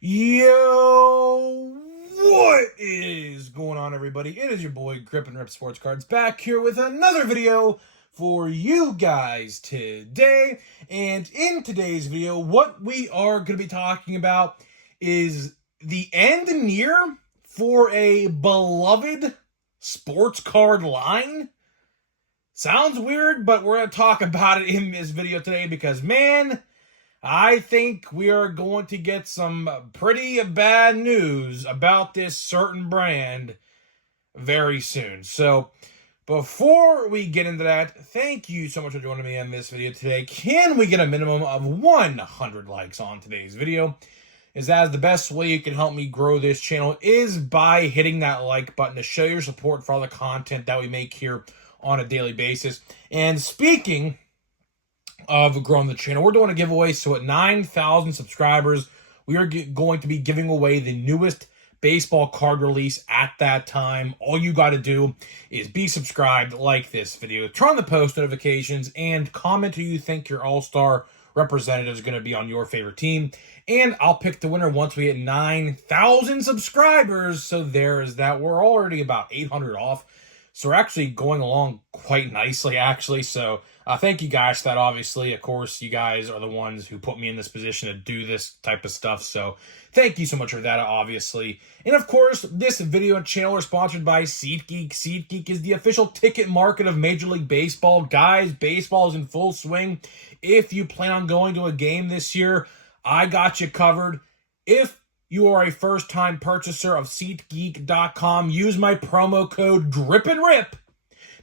Yo, what is going on, everybody? It is your boy Grip and Rip Sports Cards back here with another video for you guys today. And in today's video, what we are going to be talking about is the end near for a beloved sports card line. Sounds weird, but we're going to talk about it in this video today because, man, I think we are going to get some pretty bad news about this certain brand very soon. So, before we get into that, thank you so much for joining me in this video today. Can we get a minimum of 100 likes on today's video? As the best way you can help me grow this channel is by hitting that like button to show your support for all the content that we make here on a daily basis. And speaking of growing the channel, we're doing a giveaway. So at 9,000 subscribers, we are going to be giving away the newest baseball card release at that time. All you got to do is be subscribed, like this video, turn on the post notifications, and comment who you think your all-star representative is going to be on your favorite team. And I'll pick the winner once we hit 9,000 subscribers. So there is that. We're already about 800 off. So we're actually going along quite nicely, actually. So thank you guys for that, obviously. Of course, you guys are the ones who put me in this position to do this type of stuff. So thank you so much for that, obviously. And of course, this video and channel are sponsored by SeatGeek. SeatGeek is the official ticket market of Major League Baseball. Guys, baseball is in full swing. If you plan on going to a game this year, I got you covered. If you are a first-time purchaser of SeatGeek.com, use my promo code GRIPANDRIP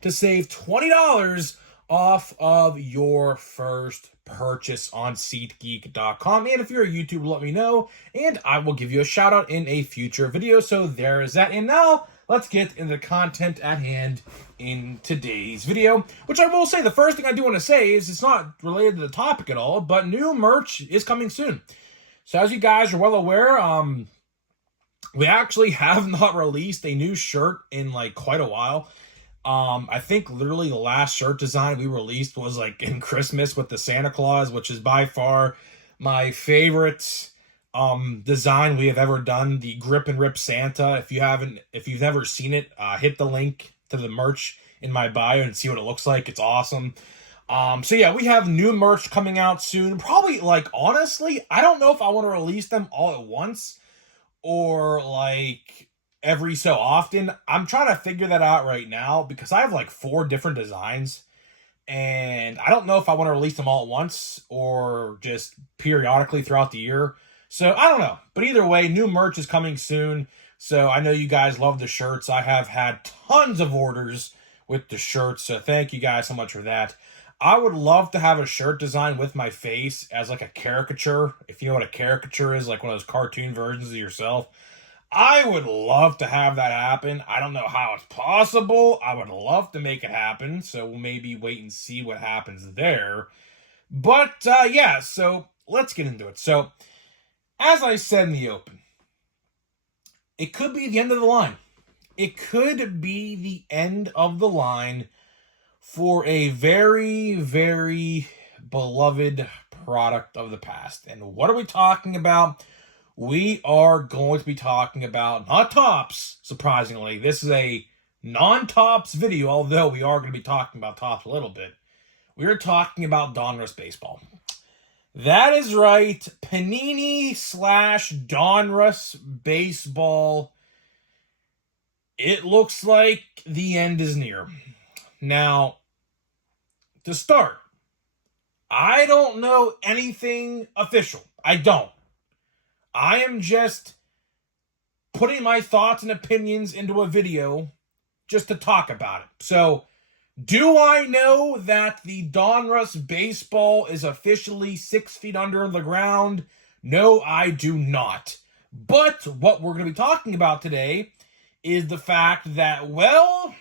to save $20 off of your first purchase on SeatGeek.com. And if you're a YouTuber, let me know, and I will give you a shout-out in a future video. So there is that. And now, let's get into the content at hand in today's video, which I will say, the first thing I do want to say is it's not related to the topic at all, but new merch is coming soon. So as you guys are well aware, we actually have not released a new shirt in like quite a while. I think literally the last shirt design we released was like in Christmas with the Santa Claus, which is by far my favorite design we have ever done. The Grip and Rip Santa. If you've never seen it, hit the link to the merch in my bio and see what it looks like. It's awesome. So yeah, we have new merch coming out soon. Probably, like, honestly, I don't know if I want to release them all at once or like every so often. I'm trying to figure that out right now because I have like 4 different designs and I don't know if I want to release them all at once or just periodically throughout the year. So I don't know, but either way, new merch is coming soon. So I know you guys love the shirts. I have had tons of orders with the shirts. So thank you guys so much for that. I would love to have a shirt design with my face as like a caricature. If you know what a caricature is, like one of those cartoon versions of yourself. I would love to have that happen. I don't know how it's possible. I would love to make it happen. So we'll maybe wait and see what happens there. But yeah, so let's get into it. So as I said in the open, it could be the end of the line. It could be the end of the line for a very, very beloved product of the past. And what are we talking about? We are going to be talking about, not Topps, surprisingly. This is a non-Topps video, although we are going to be talking about Topps a little bit. We are talking about Donruss Baseball. That is right, Panini / Donruss Baseball. It looks like the end is near. Now, to start, I don't know anything official. I don't. I am just putting my thoughts and opinions into a video just to talk about it. So, do I know that the Donruss Baseball is officially 6 feet under the ground? No, I do not. But what we're going to be talking about today is the fact that, well,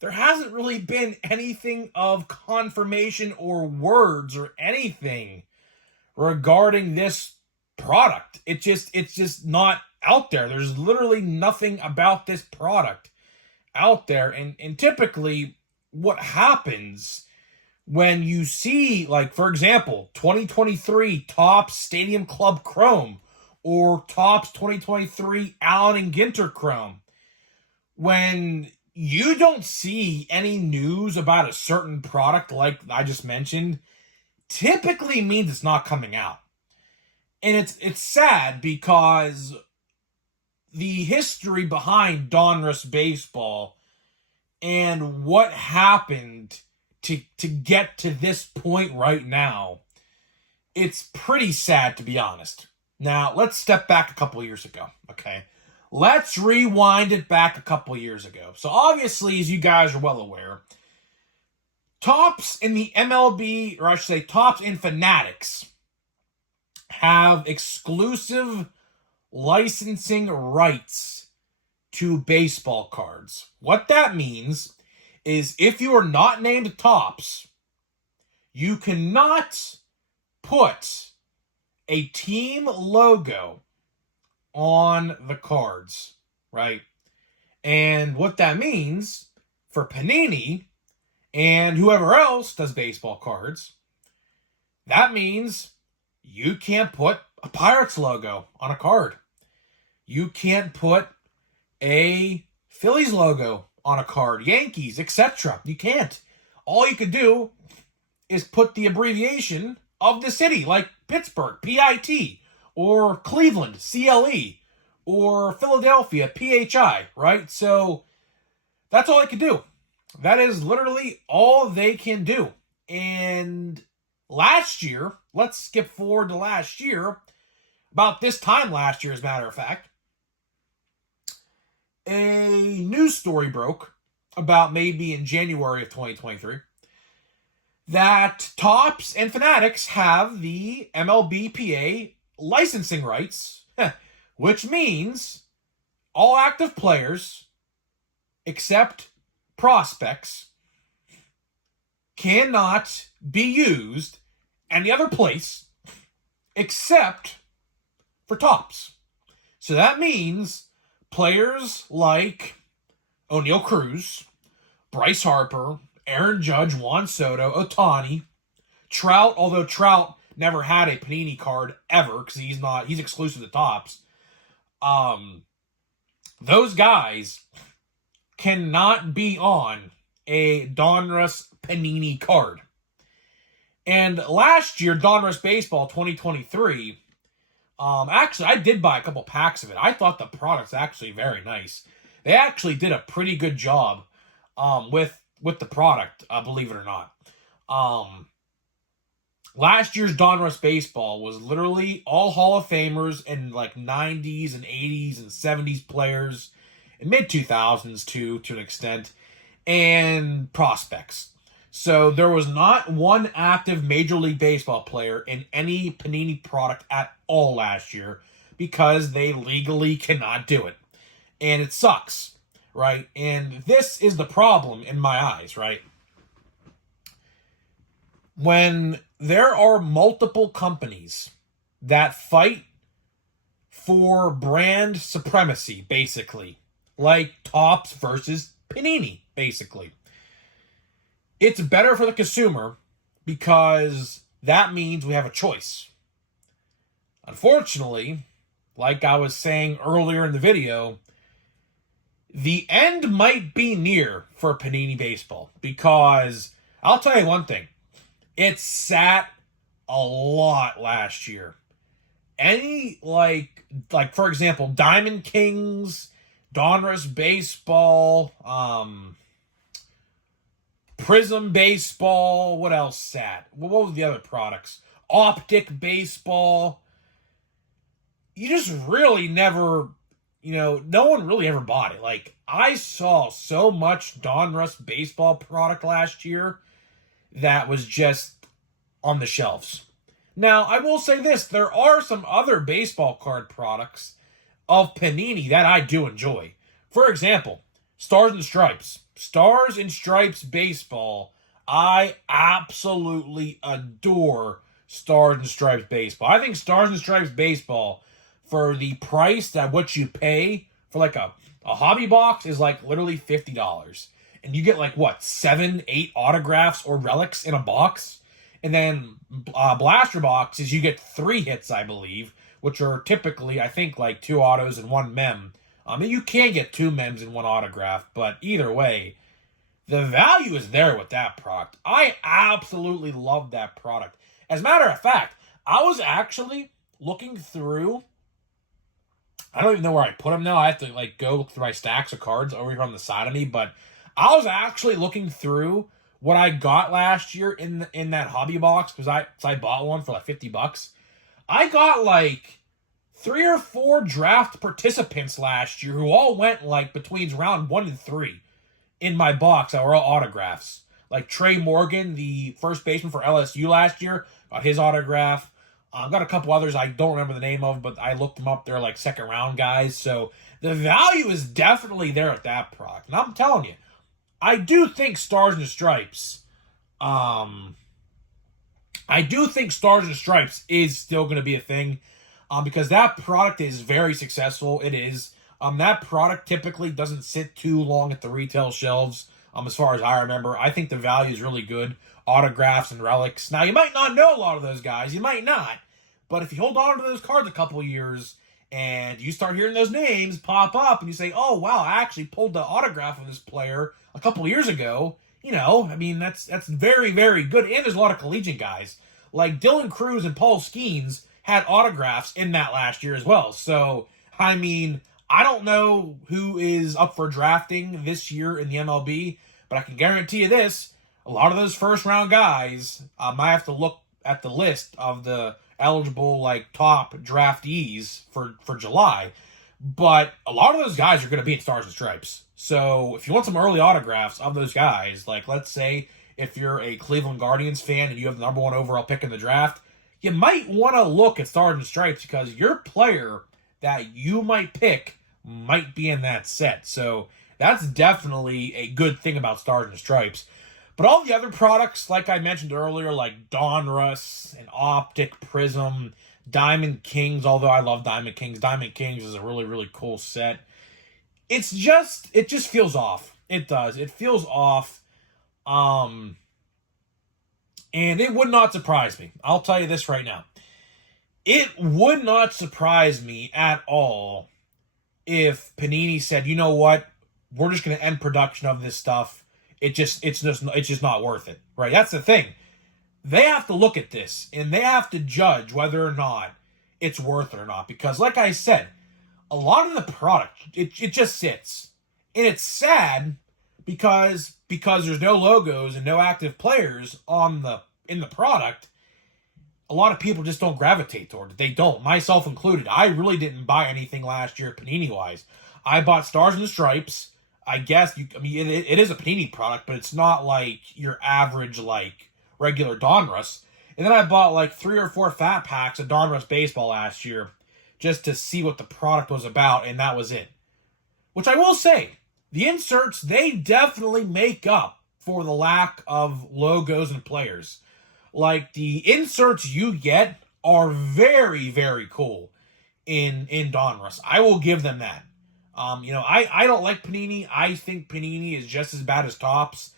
there hasn't really been anything of confirmation or words or anything regarding this product. It's just not out there. There's literally nothing about this product out there. And typically what happens when you see, like, for example, 2023 Topps Stadium Club Chrome, or Topps 2023 Allen and Ginter Chrome. When you don't see any news about a certain product like I just mentioned, typically means it's not coming out. And it's sad because the history behind Donruss baseball and what happened to get to this point right now, it's pretty sad, to be honest. Now, let's step back a couple years ago, okay? Let's rewind it back a couple years ago. So obviously, as you guys are well aware, Topps in the MLB, or I should say Topps and Fanatics, have exclusive licensing rights to baseball cards. What that means is if you are not named Topps, you cannot put a team logo on the cards, right? And what that means for Panini and whoever else does baseball cards, that means you can't put a Pirates logo on a card. You can't put a Phillies logo on a card, Yankees, etc. You can't. All you could do is put the abbreviation of the city, like Pittsburgh, PIT, or Cleveland, CLE, or Philadelphia, PHI, right? So that's all they can do. That is literally all they can do. And last year, let's skip forward to last year, about this time last year, as a matter of fact, a news story broke about maybe in January of 2023 that Topps and Fanatics have the MLBPA licensing rights, which means all active players except prospects cannot be used any other place except for Topps. So that means players like O'Neal Cruz, Bryce Harper, Aaron Judge, Juan Soto, Ohtani, Trout, although Trout never had a Panini card ever because he's exclusive to Topps. Those guys cannot be on a Donruss Panini card. And last year, Donruss Baseball 2023, actually, I did buy a couple packs of it. I thought the product's actually very nice. They actually did a pretty good job with the product, believe it or not. Last year's Donruss Baseball was literally all Hall of Famers and like 90s and 80s and 70s players and mid-2000s too, to an extent, and prospects. So there was not one active Major League Baseball player in any Panini product at all last year because they legally cannot do it. And it sucks, right? And this is the problem in my eyes, right? When there are multiple companies that fight for brand supremacy, basically, like Topps versus Panini, basically, it's better for the consumer because that means we have a choice. Unfortunately, like I was saying earlier in the video, the end might be near for Panini Baseball because I'll tell you one thing. It sat a lot last year. Any, like for example, Diamond Kings, Donruss Baseball, Prism Baseball, what else sat? What were the other products? Optic Baseball. You just really never, no one really ever bought it. Like, I saw so much Donruss Baseball product last year that was just on the shelves. Now, I will say this. There are some other baseball card products of Panini that I do enjoy. For example, Stars and Stripes. Stars and Stripes Baseball. I absolutely adore Stars and Stripes Baseball. I think Stars and Stripes Baseball, for the price that what you pay for like a hobby box, is like literally $50. And you get like, 7, 8 autographs or relics in a box? And then Blaster boxes, you get 3 hits, I believe, which are typically, I think, like 2 autos and 1 mem. You can get 2 mems and 1 autograph, but either way, the value is there with that product. I absolutely love that product. As a matter of fact, I was actually looking through, I don't even know where I put them now. I have to like go look through my stacks of cards over here on the side of me, but I was actually looking through what I got last year in that hobby box, because I bought one for like $50. I got like 3 or 4 draft participants last year who all went like between round 1 and 3 in my box that were all autographs. Like Trey Morgan, the first baseman for LSU last year, got his autograph. Got a couple others I don't remember the name of, but I looked them up. They're like second round guys. So the value is definitely there at that product. And I'm telling you, I do think Stars and Stripes, is still going to be a thing, because that product is very successful. It is. That product typically doesn't sit too long at the retail shelves, as far as I remember. I think the value is really good. Autographs and relics. Now, you might not know a lot of those guys. You might not. But if you hold on to those cards a couple years and you start hearing those names pop up and you say, oh, wow, I actually pulled the autograph of this player a couple years ago, I mean, that's very, very good. And there's a lot of collegiate guys. Like Dylan Cruz and Paul Skeens had autographs in that last year as well. So, I mean, I don't know who is up for drafting this year in the MLB, but I can guarantee you this. A lot of those first-round guys, I have to look at the list of the eligible, like, top draftees for July. But a lot of those guys are going to be in Stars and Stripes. So if you want some early autographs of those guys, like, let's say if you're a Cleveland Guardians fan and you have the number 1 overall pick in the draft, you might want to look at Stars and Stripes because your player that you might pick might be in that set. So that's definitely a good thing about Stars and Stripes. But all the other products, like I mentioned earlier, like Donruss and Optic, Prism, Diamond Kings, although I love Diamond Kings. Diamond Kings is a really, really cool set. It just feels off. It does. It feels off. And it would not surprise me. I'll tell you this right now. It would not surprise me at all if Panini said, you know what, we're just going to end production of this stuff. It's just not worth it, right? That's the thing. They have to look at this and they have to judge whether or not it's worth it or not. Because, like I said, a lot of the product it just sits, and it's sad because there's no logos and no active players in the product. A lot of people just don't gravitate toward it. They don't, myself included. I really didn't buy anything last year Panini-wise. I bought Stars and Stripes. I guess, it is a Panini product, but it's not like your average, like, regular Donruss. And then I bought, like, 3 or 4 fat packs of Donruss Baseball last year just to see what the product was about, and that was it. Which I will say, the inserts, they definitely make up for the lack of logos and players. Like, the inserts you get are very, very cool in Donruss. I will give them that. I don't like Panini. I think Panini is just as bad as Topps.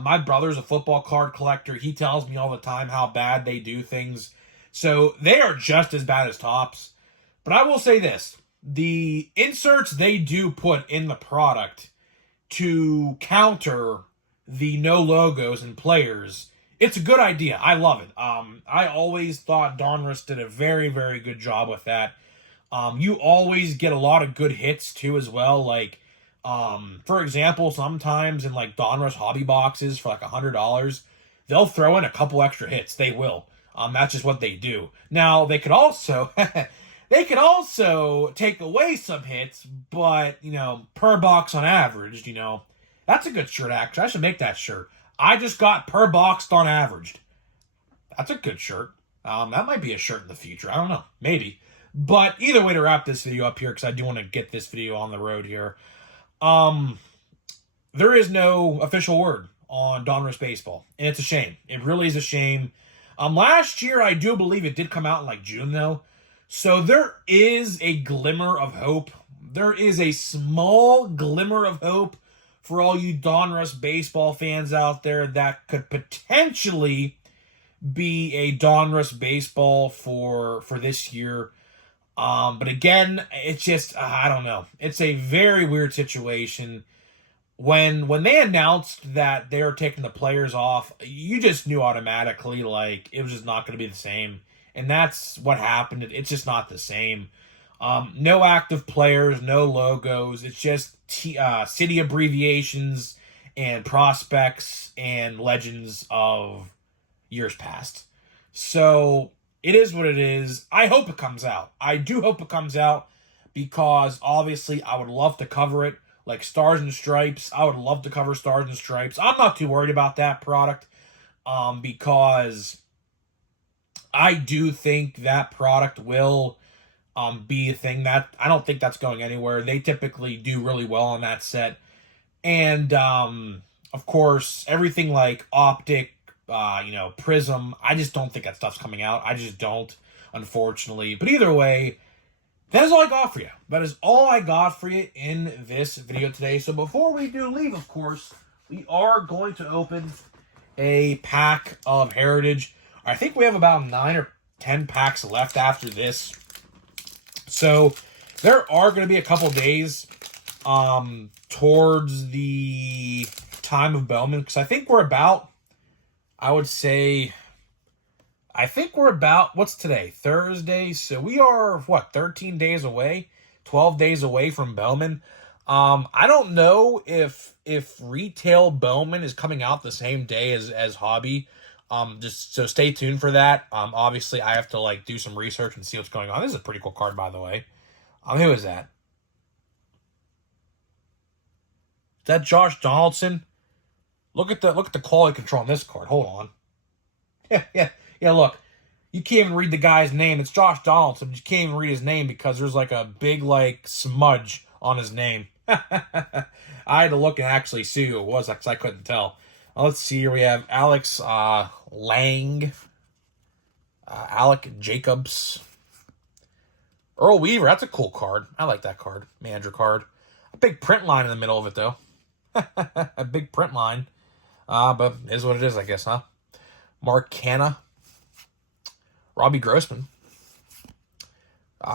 My brother's a football card collector. He tells me all the time how bad they do things. So they are just as bad as Topps. But I will say this. The inserts they do put in the product to counter the no logos and players, it's a good idea. I love it. I always thought Donruss did a very, very good job with that. You always get a lot of good hits, too, as well. Like, for example, sometimes in, like, Donruss hobby boxes for, like, $100, they'll throw in a couple extra hits. They will. That's just what they do. Now, they could also... they could also take away some hits, but, per box on average, that's a good shirt, actually. I should make that shirt. I just got per boxed on averaged. That's a good shirt. That might be a shirt in the future. I don't know. Maybe. But either way, to wrap this video up here, because I do want to get this video on the road here, there is no official word on Donruss Baseball, and it's a shame. It really is a shame. Last year, I do believe it did come out in, like, June, though, so there is a glimmer of hope. There is a small glimmer of hope for all you Donruss Baseball fans out there that could potentially be a Donruss Baseball for this year. But again, it's just, I don't know. It's a very weird situation. When they announced that they were taking the players off, you just knew automatically, like, it was just not going to be the same. And that's what happened. It's just not the same. No active players, no logos. It's just city abbreviations and prospects and legends of years past. So it is what it is. I hope it comes out. I do hope it comes out because obviously I would love to cover it. Like Stars and Stripes, I would love to cover Stars and Stripes. I'm not too worried about that product because I do think that product will be a thing that I don't think that's going anywhere. They typically do really well on that set. And of course, everything like Optic, Prism, I just don't think that stuff's coming out. I just don't, unfortunately. But either way, that is all I got for you. That is all I got for you in this video today. So before we do leave, of course, we are going to open a pack of Heritage. I think we have about 9 or 10 packs left after this. So there are going to be a couple days towards the time of Bowman. Because I think we're about, what's today? Thursday. So we are, 13 days away? 12 days away from Bowman. I don't know if retail Bowman is coming out the same day as hobby. Just so stay tuned for that. Obviously I have to do some research and see what's going on. This is a pretty cool card, by the way. Who is that? Is that Josh Donaldson? Look at the quality control on this card. Hold on. Yeah, look. You can't even read the guy's name. It's Josh Donaldson, but you can't even read his name because there's a big smudge on his name. I had to look and actually see who it was because I couldn't tell. Let's see here. We have Alex Lang, Alec Jacobs, Earl Weaver. That's a cool card. I like that card. Manager card. A big print line in the middle of it, though. A big print line. But it is what it is, I guess, huh? Mark Canna. Robbie Grossman.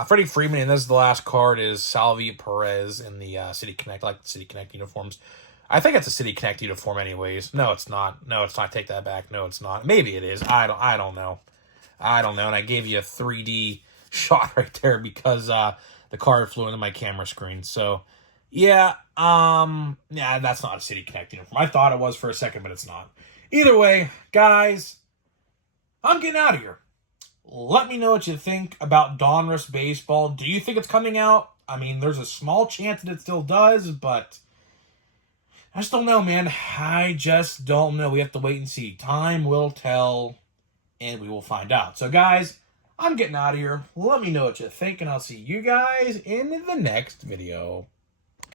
Freddie Freeman, and this is the last card, is Salvi Perez in the City Connect. I like the City Connect uniforms. I think it's a City Connect uniform anyways. No, it's not. No, it's not. Take that back. No, it's not. Maybe it is. I don't know. And I gave you a 3D shot right there because the card flew into my camera screen. So, yeah, that's not a City Connect uniform. I thought it was for a second, but it's not. Either way, guys, I'm getting out of here. Let me know what you think about Donruss Baseball. Do you think it's coming out? I mean, there's a small chance that it still does, but I just don't know, man. I just don't know. We have to wait and see. Time will tell, and we will find out. So, guys, I'm getting out of here. Let me know what you think, and I'll see you guys in the next video.